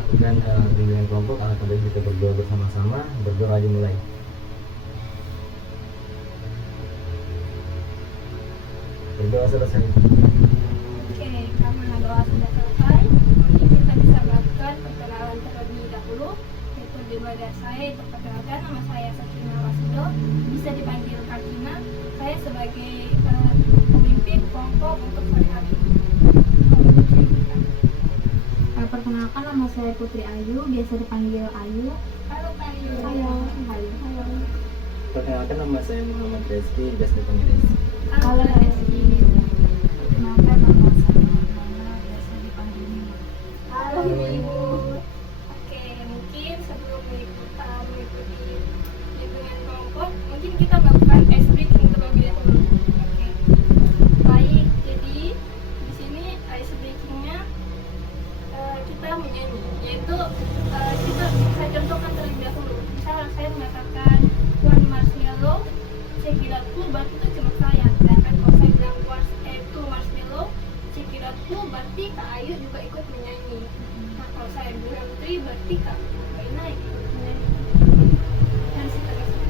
melakukan bimbingan kelompok, alangkah baik kita berdoa bersama-sama. Berdoa aja mulai. Berdoa selesai. Oke, karena doa sudah selesai, mungkin kita bisa melakukan perkenalan terlebih dahulu. Yaitu dimulai dari saya, itu perkenalkan, nama saya Sakina Rasido, bisa dipanggil Kakina. Saya sebagai pemimpin kelompok untuk sore hari ini. Perkenalkan, nama saya Putri Ayu, biasa dipanggil Ayu. Halo Kak Ayu. Halo. Halo. Perkenalkan, nama saya Muhammad Rezki, biasa dipanggil Rezki. Halo Reski. Perkenalkan, nama saya Nana, biasa dipanggil Nina. Halo Ibu. Oke, mungkin sebelum mengikuti hitungan kelompok, mungkin kita melakukan ice breaking terlebih dahulu. Oke. Baik, jadi di sini ice breakingnya kita menyanyi, yaitu kita saya contohkan terlebih dahulu. Misal saya mengatakan one marshmallow, check it out cool, berarti itu cuma saya. Sedangkan kalau saya bilang two marshmallow, check it out cool, berarti Kak Ayu juga ikut menyanyi. Nah, kalau saya bilang three, berarti Kak Ina ikut menyanyi. Dan seterusnya.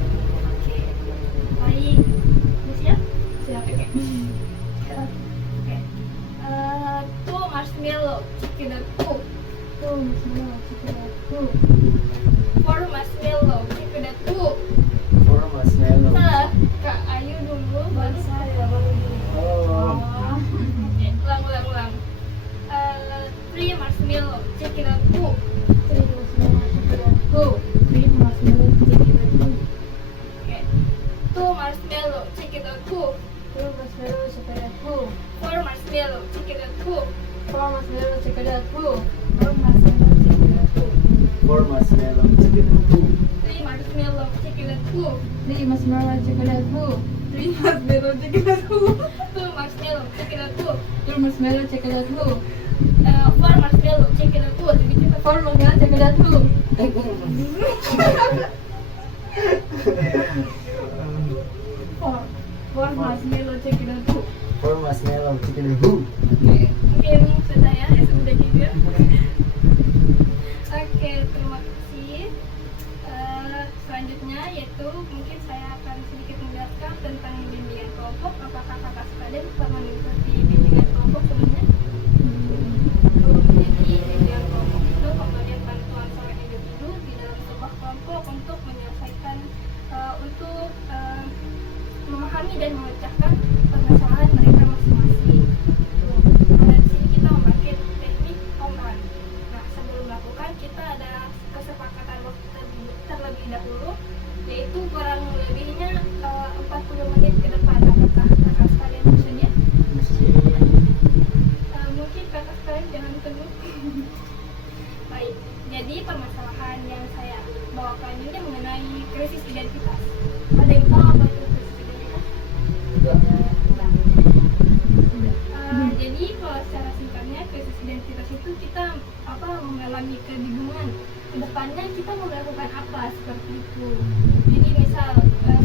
Oke, baik. Udah siap? Siap. Oke. Oke. Two marshmallow, check it out cool. Tuh, semua kita tuh. Four marshmallow, check it out cool. For marshmallow. Salah, Kak Ayu dulu, baru saya, baru dulu. Oh. Oke, ulang. Three marshmallow, check it out cool. Terus semua kita tuh. Terus marshmallow kita tuh. Oke. Two marshmallow, check it out cool. Terus marshmallow kita tuh. Four marshmallow, check it out cool. Four marshmallow kita tuh. Four marshmallow kita tuh. For marshmallow, chicken two. Three marshmallow, check it out cool. Three marshmallow kita tuh. Three marshmallow kita tuh. Two marshmallow, check it out cool. Two marshmallow kita tuh. Four marshmallow, check it out cool. Lebih cepat. Four marshmallow kita tuh. Four marshmallow kita tuh. For marshmallow, chicken two. Oke, mungkin sudah ya, sudah juga. Oke, terima kasih. Selanjutnya yaitu mungkin saya akan sedikit menjelaskan tentang bimbingan kelompok. Apakah kakak sekalian pernah mengikuti bimbingan kelompok sebelumnya? Jadi bimbingan kelompok itu pemberian bantuan seorang individu di dalam sebuah kelompok untuk menyelesaikan memahami dan memecahkan permasalahan mereka masing-masing. Nah, di sini kita memakai teknik home run. Nah, sebelum melakukan kita ada kesepakatan waktu terlebih dahulu, yaitu kurang lebihnya 40 menit ke depan. Apakah kakak sekalian bersedia? Mungkin kakak sekalian jangan tunggu. Baik, jadi permasalahan yang saya bawakan ini mengenai krisis identitas. Ada yang tahu apa itu krisis identitas? Jadi kalau secara singkatnya krisis identitas itu kita mengalami kebingungan kedepannya kita mau melakukan apa seperti itu. Jadi misal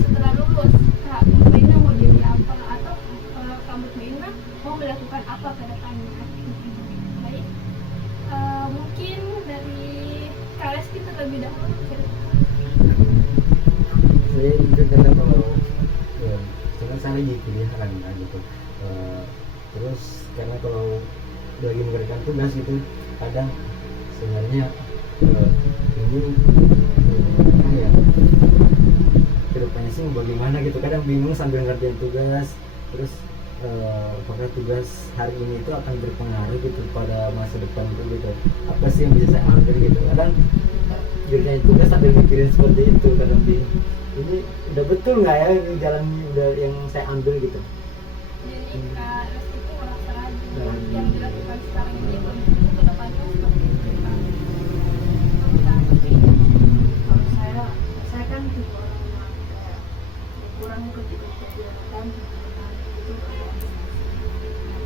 setelah lulus Kak Mbak Ina mau jadi apa, atau Kak Mbak Ina mau melakukan apa ke depannya. Baik, mungkin dari Kak Reski terlebih dahulu. Saya juga kadang kalau sekarang saya lagi kuliah kan gitu. Terus karena kalau lagi mengerjakan tugas gitu, kadang sebenarnya ini apa ya, kedepannya sih mau bagaimana gitu. Kadang bingung sambil ngerjain tugas. Terus apakah tugas hari ini itu akan berpengaruh gitu pada masa depan itu gitu. Apa sih yang bisa saya ambil gitu. Kadang ngerjain tugas sambil mikirin seperti itu. Kadang bingung, ini udah betul nggak ya ini jalan udah yang saya ambil gitu. Jadi Kak Reski itu merasa yang dilakukan sekarang ini belum tentu ke depannya seperti itu Kak. Kalau saya kan tipe orang yang kayak kurang ikut kegiatan itu kayak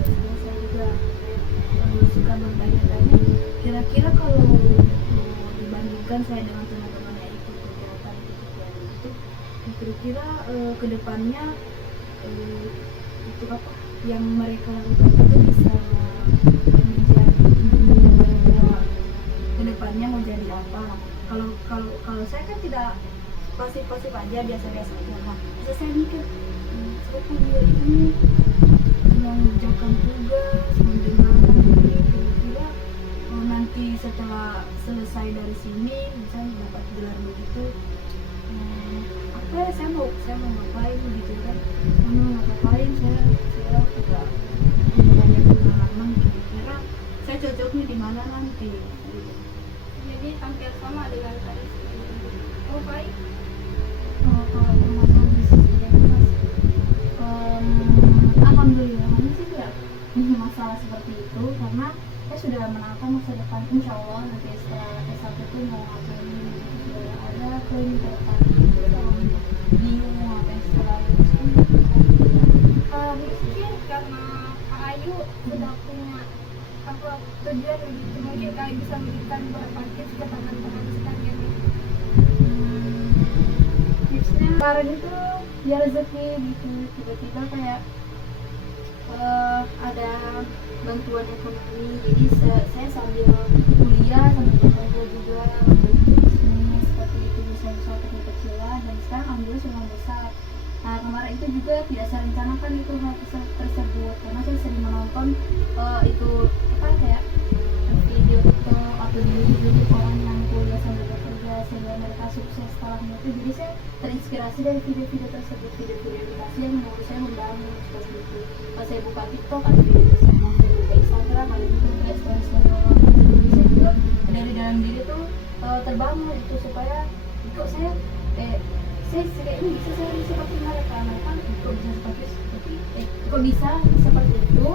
biasanya saya juga suka bertanya-tanya kira-kira kalau dibandingkan saya dengan teman-teman yang ikut kegiatan itu kira-kira kedepannya itu apa yang mereka lakukan itu bisa menjadi mereka kedepannya depannya mau jadi apa. Kalau kalau kalau saya kan tidak pasif-pasif aja, biasa-biasa aja. Nah, terus saya mikir, saya kuliah ini mengerjakan tugas, mendengarkan ini, kira-kira nanti setelah selesai dari sini misalnya dapat gelar begitu, apa ya, saya mau ngapain gitu kan, mau ngapain, saya juga banyak pengalaman, kira-kira saya cocoknya di mana nanti. Jadi hampir sama dengan tadi. Oh baik. Kalau masalah bisnis ini mas, alhamdulillah ini sih tidak masalah seperti itu, karena saya sudah menata masa depan. Insya Allah nanti setelah S1 itu mau ngapain gitu, sudah ada plan ke depan gitu. Kalau bingung mau ngapain setelah lulus ini, Mungkin karena Kak Ayu sudah punya apa tujuan begitu, mungkin Kak Ayu bisa memberikan beberapa tips ke teman-teman sekalian. tipsnya kemarin itu ya rezeki gitu, tiba-tiba kayak ada bantuan ekonomi, jadi saya sambil kuliah sambil bekerja juga, sambil bisnis seperti itu, bisa usaha kecil-kecilan, dan sekarang alhamdulillah sudah besar. Nah kemarin itu juga tidak saya rencanakan itu hal tersebut, karena saya sering menonton itu apa kayak video TikTok atau di YouTube orang yang kuliah sambil bekerja sehingga mereka sukses setelahnya itu, jadi saya terinspirasi dari video-video tersebut, video-video edukasi yang menurut saya membangun seperti itu. Pas saya buka TikTok ada video tersebut, saya buka Instagram ada juga story-story orang, jadi saya juga dari dalam diri tuh terbangun itu supaya kok saya kayak ini bisa saya seperti mereka kok bisa seperti itu,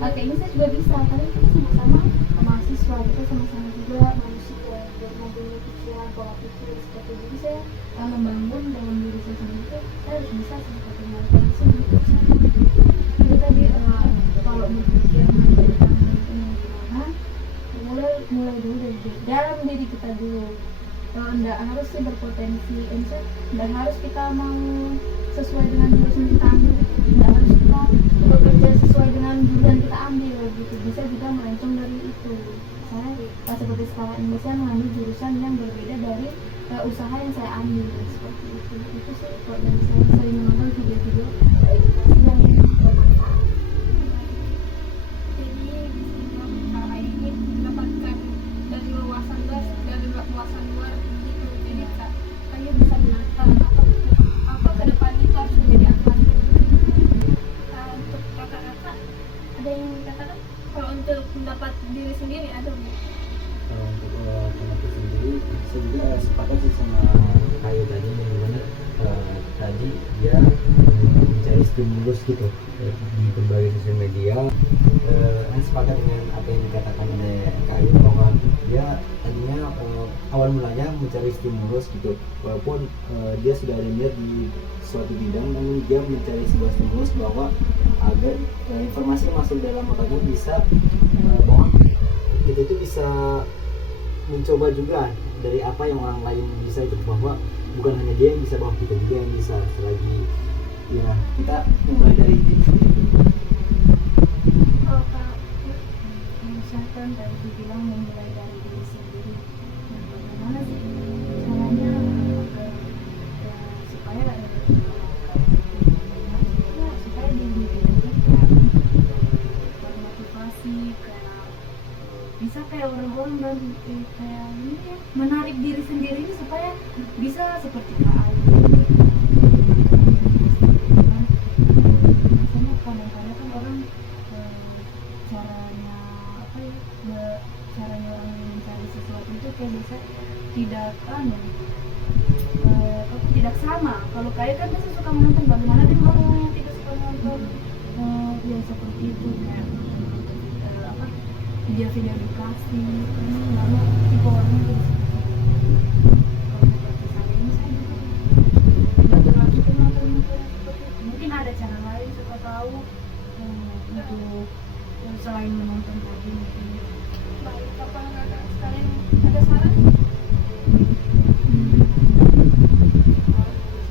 kayaknya saya juga bisa, karena kita sama-sama mahasiswa, kita sama-sama juga manusia dan mempunyai pikiran, pola pikir seperti itu. Jadi saya membangun dalam diri saya sendiri itu saya harus bisa seperti mereka, bisa berusaha. Jadi tadi kalau berpikir masa depan ini gimana, mulai dulu dari dalam diri kita dulu. Enggak harus sih berpotensi, dan harus kita mau sesuai dengan jurusan kita ambil, enggak harus kita bekerja sesuai dengan jurusan kita ambil gitu, bisa juga melencong dari itu. Saya seperti sekarang ini saya mengambil jurusan yang berbeda dari usaha yang saya ambil seperti itu sih. Kalau dari saya sering menonton video-video edukasi yang bermanfaat. Jadi disinilah Kak Ayu ini mendapatkan dari wawasan luar gitu. Jadi Kak Ayu bisa menata apa ke depan itu harus menjadi apa. Untuk kakak-kakak ada yang dikatakan kalau untuk mendapat diri sendiri ada nggak? Kalau untuk penyakit sendiri, saya juga sepakat sih sama Ayu tadi, yang dimana tadi dia mencari stimulus gitu di berbagai sosial media. Saya sepakat dengan apa yang dikatakan oleh Kak Ayu, bahwa dia tadinya awal mulanya mencari stimulus gitu, walaupun dia sudah ada niat di suatu bidang, namun dia mencari sebuah stimulus bahwa agar informasi yang masuk dalam otaknya bisa bahwa kita itu bisa mencoba juga dari apa yang orang lain bisa, itu bahwa bukan hanya dia yang bisa, bahwa kita juga yang bisa, selagi ya kita mulai dari diri sendiri. Oh Kak, Misalkan tadi dibilang memulai dari diri sendiri, nah, bagaimana sih caranya supaya supaya diri kita termotivasi, kayak bisa kayak orang-orang dan kayak ini ya, menarik diri sendiri ini supaya bisa seperti Kak Ayu. Biasanya kadang-kadang kan orang caranya apa ya, caranya orang mencari sesuatu itu kayak biasa tidak tidak sama. Kalau kayak kan biasa suka menonton, bagaimana dengan orang yang tidak suka menonton yang seperti itu, kayak apa, video-video edukasi, ini nggak mau tipe orangnya jadi seperti itu. Kalau seperti saya ini, saya juga tidak terlalu suka nonton seperti itu. Mungkin ada cara lain, suka tahu untuk selain menonton tadi mungkin. baik kakak sekalian ada saran?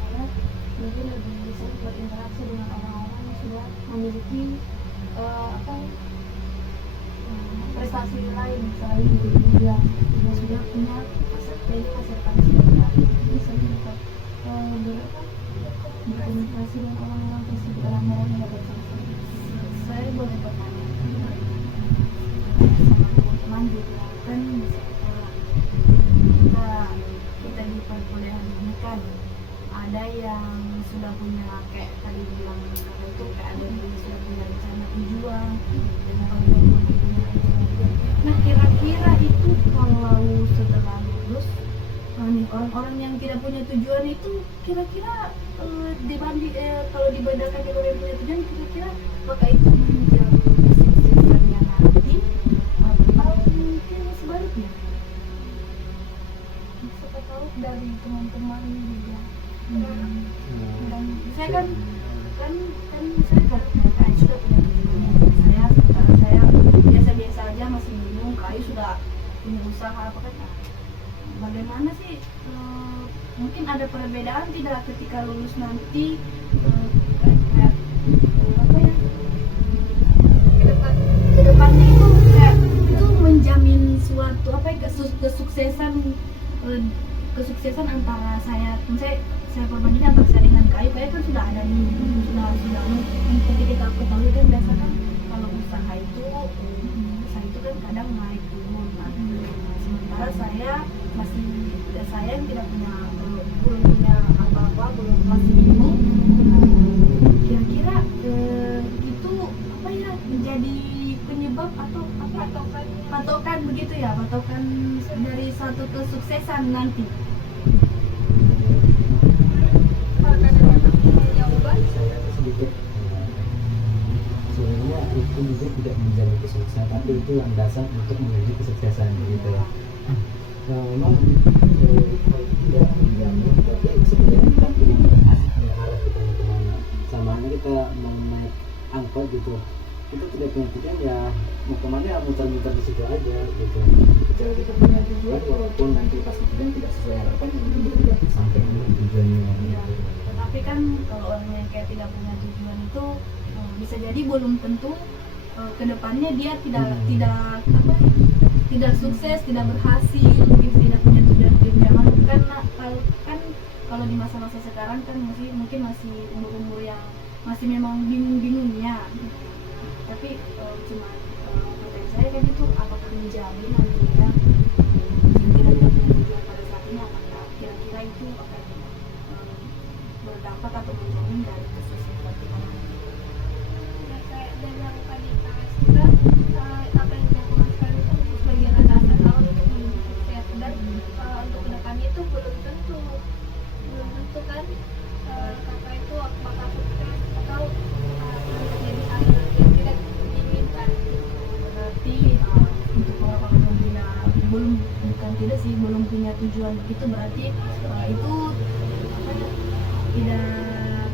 Saya mungkin lebih bisa berinteraksi dengan orang-orang yang sudah memiliki apa prestasi lain selain di bidang yang sudah punya masa depan sudah berat, bisa dapat berkomunikasi dengan orang-orang tersebut, orang-orang yang dapat saya boleh bertanya sama teman-teman juga kan, misalnya kita di perkuliahan ini kan ada yang sudah punya kayak tadi bilang kakak itu, kayak ada yang sudah punya rencana tujuan dengan orang yang punya rencana tujuan. Nah kira-kira itu kalau setelah lulus nih orang-orang yang tidak punya tujuan itu kira-kira dibanding kalau dibedakan dengan yang punya tujuan, kira-kira apakah itu menjadi kesuksesannya nanti atau mungkin sebaliknya? Siapa tahu dari teman-teman juga. Dan saya kan saya kan KAI sudah punya tujuan, saya sementara saya biasa-biasa aja masih bingung, KAI sudah punya usaha apa kan. Bagaimana sih mungkin ada perbedaan tidak ketika lulus nanti kayak apa ya kedepannya itu kayak itu menjamin suatu apa ya kesuksesan antara saya perbandingkan antara saya dengan KAI kan sudah ada nih, sudah seperti kita ketahui kan biasa kan kalau usaha itu kan kadang naik turun kan. Sementara saya yang tidak punya belum punya apa-apa, masih bingung. Kira-kira itu apa ya menjadi penyebab atau apa patokan begitu ya, patokan dari satu kesuksesan nanti. Saya sedikit sebenarnya itu juga tidak menjadi kesuksesan, tapi itu landasan untuk menuju kesuksesan gitu ya. Nah memang tidak menjamin, tapi sebenarnya kita punya arah kita mau kemana. Sama halnya kita mau naik angkot gitu, kita tidak punya tujuan ya mau kemana ya muter-muter di situ aja gitu. Kecuali kita punya tujuan, walaupun nanti pas tujuan tidak sesuai harapan, kita tidak sampai dengan tujuannya. Ya, tetapi kan kalau orang yang kayak tidak punya tujuan itu bisa jadi belum tentu kedepannya dia tidak sukses, tidak berhasil, gitu, tidak punya tujuan. Kan kalau di masa-masa sekarang kan mungkin masih umur yang masih memang bingung-bingungnya. Tapi cuma pertanyaan saya kan itu apakah menjamin nantinya yang tidak punya tujuan pada saat ini, apakah kira-kira itu akan berdampak atau menjamin dari kesuksesan kita nanti? Ya, kayak dari yang tadi kita apa yang dilakukan sekarang itu sebagai landasan awal untuk menuju sukses, dan untuk kedepannya itu belum tentu kan kakak itu bakal sukses atau menjadi hal yang tidak diinginkan. Berarti untuk orang-orang yang belum punya tujuan begitu, berarti itu apa ya,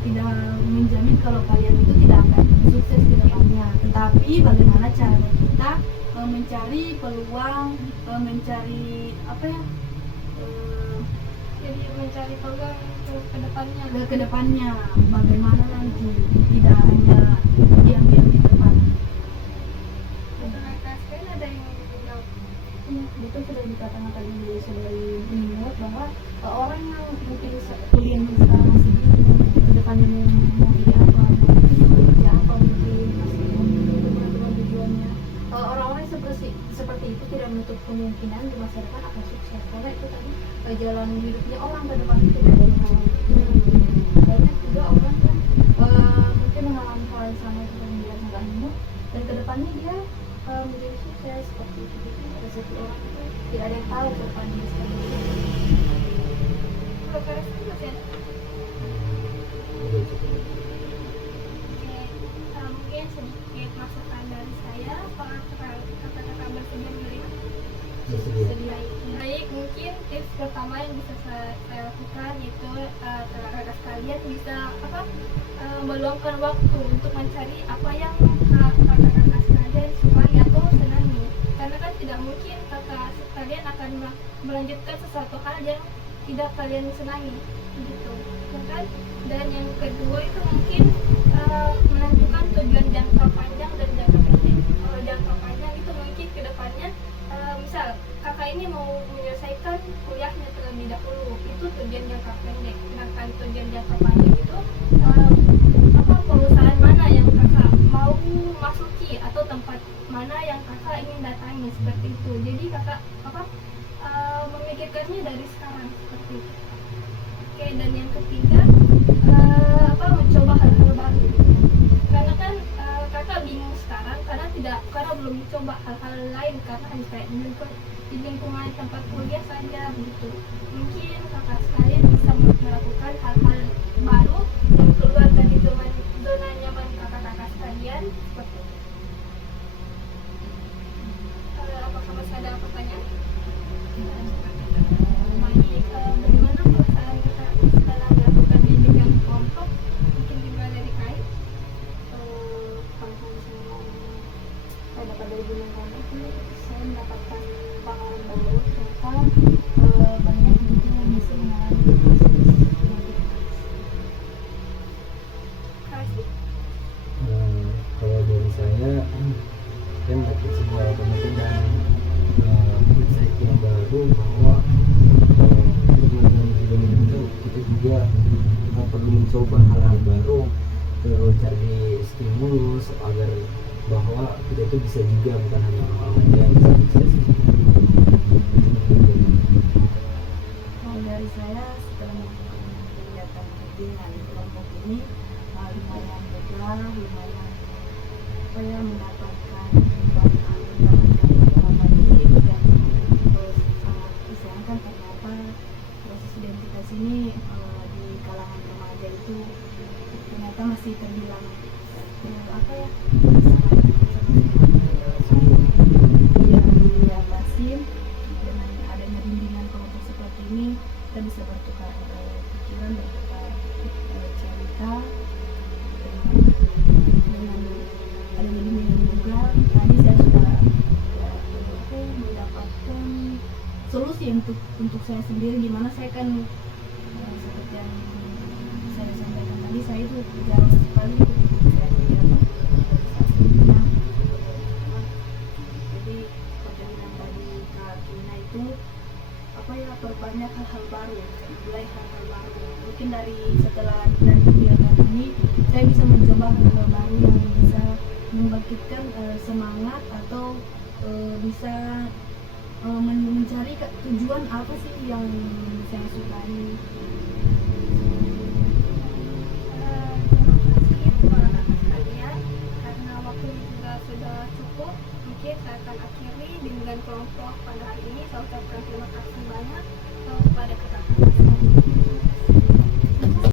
tidak menjamin kalau kalian itu tidak akan sukses ke depannya. Tetapi bagaimana caranya kita mencari peluang, mencari apa ya, Jadi mencari peluang untuk kedepannya. ke depannya bagaimana nanti, tidak hanya diam-diam di depan. Kan ada yang jawab. Itu sudah dikatakan tadi saudari Binut bahwa orang yang mungkin kuliah sekarang masih bingung kedepannya mau pilih apa, kerja apa, mungkin masih belum tujuannya. Orang-orang seperti itu tidak menutup kemungkinan di masa depan akan sukses, karena itu tadi jalan hidupnya orang pada waktu itu beda. Banyak juga orang kan mungkin mengalami hal yang sama seperti dia sangat bingung, dan kedepannya dia menjadi sukses seperti itu. Rezeki orang itu tidak ada yang tahu kapan dia seperti itu. Kalau Paris itu masih ada. Udah cukup. Oke, mungkin sedikit masukan dari saya. Apakah kakak bersedia menerima? Bersedia. Baik, mungkin tips pertama yang bisa saya lakukan itu kakak sekalian bisa meluangkan waktu untuk mencari apa yang kakak sekalian sukai atau senangi, karena kan tidak mungkin kakak sekalian akan melanjutkan sesuatu hal yang tidak kalian senangi gitu kan. Dan yang kedua itu mungkin menentukan tujuan jangka panjang dan jangka pendek. Kalau jangka panjang itu mungkin kedepannya misal kakak ini mau menyelesaikan kuliahnya terlebih dahulu. Itu tujuan jangka pendek. Sedangkan tujuan jangka panjang itu perusahaan mana yang kakak mau masuki atau tempat mana yang kakak ingin datangi seperti itu. Jadi kakak memikirkannya dari sekarang seperti itu. Oke, dan yang ketiga mencoba hal-hal baru. Karena kan kakak bingung sekarang karena belum mencoba hal-hal lain karena hanya kayak di lingkungan tempat kuliah saja begitu. Mungkin kakak sekalian bisa melakukan hal-hal baru yang keluar dari zona nyaman kakak-kakak sekalian seperti itu. Apakah masih ada pertanyaan? Baik, bagaimana perasaan kakak setelah melakukan bimbingan kelompok? Mungkin dimulai dari Kai. Kalau misalnya pada bimbingan kelompok itu saya mendapatkan pengalaman baru ternyata banyak juga yang bisa mengalami proses negatif. Kasih. Kalau dari saya dapat sebuah pemikiran insight yang baru bahwa untuk melalui itu kita juga perlu mencoba hal-hal baru, terus cari stimulus agar bahwa kita itu bisa juga, bukan hanya orang-orang aja yang bisa sukses. Kalau dari saya setelah melakukan kegiatan bimbingan kelompok ini lumayan lega, lumayan mendapatkan pengalaman yang sangat disayangkan. Ternyata proses identitas ini di kalangan remaja itu ternyata masih terbilang diatasin. Dengan adanya bimbingan kelompok seperti ini kita bisa bertukar pikiran, bertukar cerita. Dengan adanya bimbingan juga tadi saya sudah mendapatkan solusi untuk saya sendiri, gimana saya kan seperti yang saya sampaikan tadi, saya itu jarang sekali jadi seperti yang tadi Kak Kina itu perbanyak hal-hal baru, mulai hal-hal baru. Mungkin setelah kegiatan ini saya bisa mencoba hal-hal baru yang bisa membangkitkan semangat atau bisa mencari tujuan apa sih yang saya sukai. Terima kasih sekalian, karena waktu juga sudah cukup. Mungkin saya akan akhiri bimbingan kelompok pada hari ini. Saya ucapkan terima kasih